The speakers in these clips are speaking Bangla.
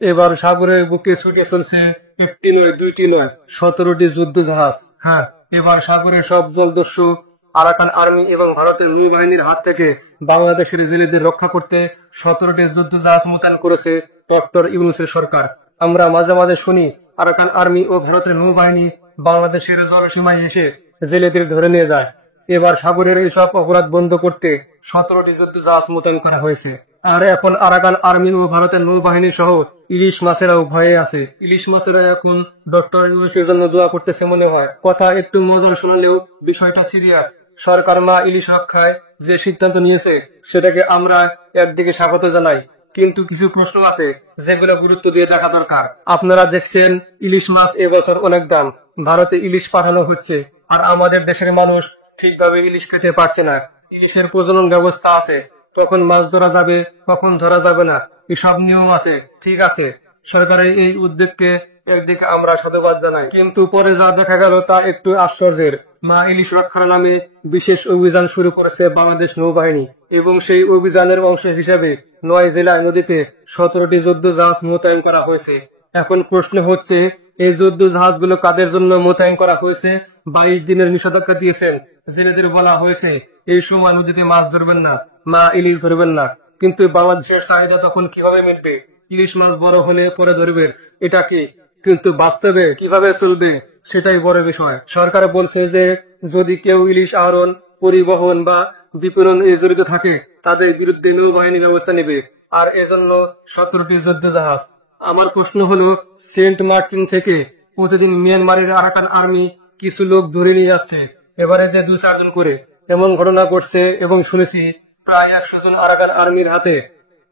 এবার সাগরের বুকে ছুটে চলছে একটি নয়, দুইটি নয়, 17টি যুদ্ধ জাহাজ। হ্যাঁ, এবার সাগরের সব জলদস্যু আরাকান আর্মি এবং ভারতের নৌবাহিনীর হাত থেকে বাংলাদেশের জেলেদের রক্ষা করতে 17টি যুদ্ধ জাহাজ মোতায়েন করেছে ডক্টর ইউনূসের সরকার। আমরা মাঝে মাঝে শুনি আরাকান আর্মি ও ভারতের নৌবাহিনী বাংলাদেশের জলসীমায় এসে জেলেদের ধরে নিয়ে যায়। এবার সাগরের এইসব অপরাধ বন্ধ করতে 17টি যুদ্ধ জাহাজ মোতায়েন করা হয়েছে। আর এখন আরাকান আর্মি ও ভারতের নৌবাহিনী সহ ইলিশ মাছেরাও ভয়ে আছে। ইলিশ মাছেরা এখন ডক্টর ইউনূসের জন্য দোয়া করতেছে মনে হয়। কথা একটু মজার শোনালেও বিষয়টা সিরিয়াস। সরকার মা ইলিশ রক্ষায় যে সিদ্ধান্ত নিয়েছে সেটাকে আমরা একদিকে স্বাগত জানাই, কিন্তু কিছু প্রশ্ন আছে যেগুলো গুরুত্ব দিয়ে দেখা দরকার। আপনারা দেখছেন ইলিশ মাছ এবছর অনেক দাম, ভারতে ইলিশ পাঠানো হচ্ছে, আর আমাদের দেশের মানুষ ঠিকভাবে ইলিশ খেতে পারছে না। ইলিশের প্রজনন ব্যবস্থা আছে, কখন মাছ ধরা যাবে কখন ধরা যাবে না এসব নিয়ম আছে। ঠিক আছে, সরকারের এই উদ্যোগকে একদিকে আমরা সাধুবাদ জানাই, কিন্তু পরে যা দেখা গেল তা একটু আশ্চর্যের। মা ইলিশ রক্ষার নামে বিশেষ অভিযান শুরু করেছে বাংলাদেশ নৌবাহিনী, এবং সেই অভিযানের অংশ হিসেবে 9 জেলায় নদীতে 17টি যুদ্ধ জাহাজ মোতায়েন করা হয়েছে। এখন প্রশ্ন হচ্ছে, এই যুদ্ধ জাহাজগুলো কাদের জন্য মোতায়েন করা হয়েছে? 22 দিনের নিষেধাজ্ঞা দিয়েছেন। জেলেদের বলা হয়েছে এই সময় নদীতে মাছ ধরবেন না, মা ইলিশ ধরবেন না। কিন্তু বাংলাদেশের চাহিদা তখন কিভাবে মিটবে? ইলিশ মাছ বড় হলে পরে ধরবে, এটা কি? কিন্তু বাস্তবে কিভাবে চলবে সেটাই বড় বিষয়। সরকার বলছে যে যদি কেউ ইলিশ আহরণ, পরিবহন বা বিপণন এ জড়িত থাকে তাদের বিরুদ্ধে নৌবাহিনী ব্যবস্থা নেবে, আর এজন্য 17টি যুদ্ধ জাহাজ। আমার প্রশ্ন হলো, সেন্ট মার্টিন থেকে প্রতিদিন মিয়ানমারের আরাকান আর্মি কিছু লোক ধরে নিয়ে যাচ্ছে, এবারে যে 2-4 জন করে এমন ঘটনা ঘটছে, এবং শুনেছি প্রায় 100 জন আরাকান আর্মির হাতে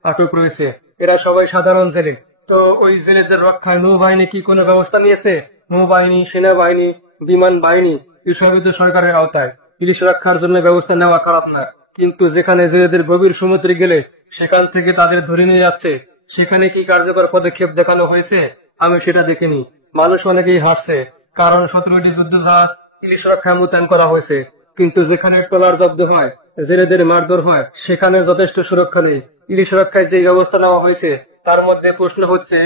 আটক রয়েছে। এরা সবাই সাধারণ জেলে। তো ওই জেলেদের রক্ষায় নৌবাহিনী কি কোনো ব্যবস্থা নিয়েছে? নৌবাহিনী, সেনাবাহিনী, বিমান বাহিনী এসবই তো সরকারের আওতায়। ইলিশ রক্ষার জন্য ব্যবস্থা নেওয়া খারাপ না, কিন্তু যেখানে জেলেদের গভীর সমুদ্রে গেলে সেখান থেকে তাদের ধরে নিয়ে যাচ্ছে, সেখানে কি কার্যকর পদক্ষেপ দেখানো হয়েছে? আমি সেটা দেখিনি। মানুষ অনেকেই হাসছে, কারণ 17টি যুদ্ধ জাহাজ ইলিশ রক্ষায় মোতায়েন করা হয়েছে, কিন্তু যেখানে ট্রলার জব্দ হয়, জেলেদের মারধর হয়, সেখানে যথেষ্ট সুরক্ষা নেই। ইলিশ রক্ষায় যে ব্যবস্থা নেওয়া হয়েছে তার মধ্যে প্রশ্ন হচ্ছে,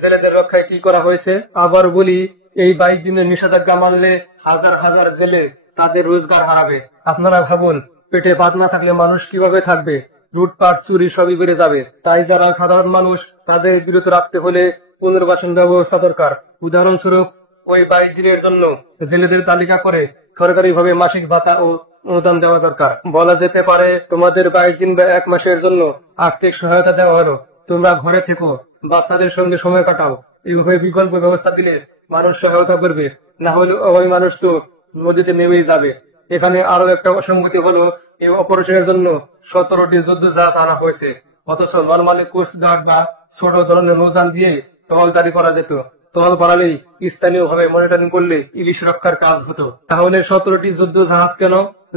জেলেদের রক্ষায় কি করা হয়েছে? আবার বলি, এই 22 দিনের নিষেধাজ্ঞা মানলে হাজার হাজার জেলে তাদের রোজগার হারাবে। আপনারা ভাবুন, পেটে ভাত না থাকলে মানুষ কিভাবে থাকবে? লুটপাট, চুরি সবই বেড়ে যাবে। তাই যারা সাধারণ মানুষ তাদের বিরত রাখতে হলে পুনর্বাসন ব্যবস্থা দরকার। উদাহরণস্বরূপ, ওই 22 দিনের জন্য জেলেদের তালিকা করে সরকারিভাবে মাসিক ভাতা ও অনুদান দেওয়া দরকার। বলা যেতে পারে, তোমাদের 22 দিন বা 1 মাসের জন্য আর্থিক সহায়তা দেওয়া হলো, তোমরা ঘরে থেকো, বাচ্চাদের সঙ্গে সময় কাটাও। এইভাবে বিকল্প ব্যবস্থা দিলে মানুষ সহায়তা করবে, না হলে ওই মানুষ তো নদীতে নেমেই যাবে। এখানে আরো একটা অসঙ্গতি হলো, এই অপারেশনের জন্য 17টি যুদ্ধ জাহাজ আনা হয়েছে, অথচ নর্মালি কোস্ট গার্ড বা ছোট ধরনের নৌযান দিয়ে টহলদারি করা যেত। টহল বাড়ালেই স্থানীয় ভাবে মনিটরিং করলে ইলিশ রক্ষার কাজ হতো। তাহলে 17টি যুদ্ধ জাহাজ কেন?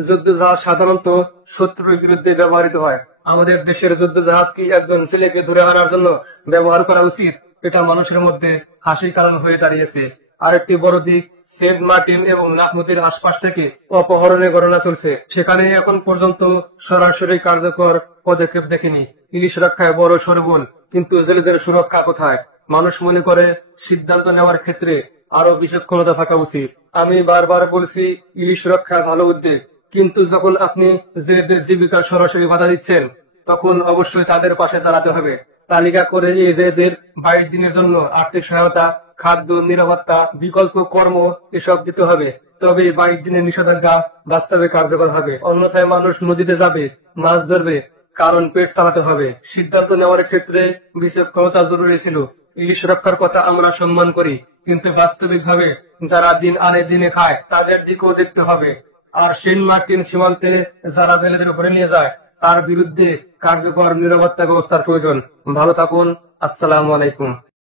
যুদ্ধ জাহাজ সাধারণত শত্রুর বিরুদ্ধে ব্যবহৃত হয়। আমাদের দেশের যুদ্ধ জাহাজ কি একজন ছেলেকে ধরে আনার জন্য ব্যবহার করা উচিত? এটা মানুষের মধ্যে হাসির কারণ হয়ে দাঁড়িয়েছে। আরেকটি বড় দিক, সেন্ট মার্টিন এবং নাগনদীর আশপাশ থেকে অপহরণের ঘটনা চলছে, সেখানে এখন পর্যন্ত সরাসরি কার্যকর পদক্ষেপ দেখিনি। ইলিশ রক্ষায় বড় সরবল, কিন্তু জেলেদের সুরক্ষা কোথায়? মানুষ মনে করে সিদ্ধান্ত নেওয়ার ক্ষেত্রে আরো বিচক্ষণতা থাকা উচিত। আমি বারবার বলছি, ইলিশ রক্ষা ভালো উদ্যোগ, কিন্তু যখন আপনি জেলেদের জীবিকা সরাসরি বাধা দিচ্ছেন, তখন অবশ্যই তাদের পাশে দাঁড়াতে হবে। তালিকা করে এই জেলেদের 22 দিনের জন্য আর্থিক সহায়তা, খাদ্য, নিরাপত্তা, বিকল্প কর্ম এসব দিতে হবে। তবে 22 দিনের নিষেধাজ্ঞা বাস্তবে কার্যকর হবে। অন্যথায় মানুষ নদীতে যাবে, মাছ ধরবে, কারণ পেট চালাতে হবে। সিদ্ধান্ত নেওয়ার ক্ষেত্রে বিচক্ষণতা জরুরি ছিল। ইলিশ রক্ষার কথা আমরা সম্মান করি, কিন্তু বাস্তবিকভাবে যারা দিন আনে দিনে খায় তাদের দিকেও দেখতে হবে। আর সেন্ট মার্টিন সীমান্তে যারা জেলেদের ধরে নিয়ে যায় তার বিরুদ্ধে কার্যকর নিরাপত্তা ব্যবস্থার প্রয়োজন। ভালো থাকুন। আসসালামু আলাইকুম।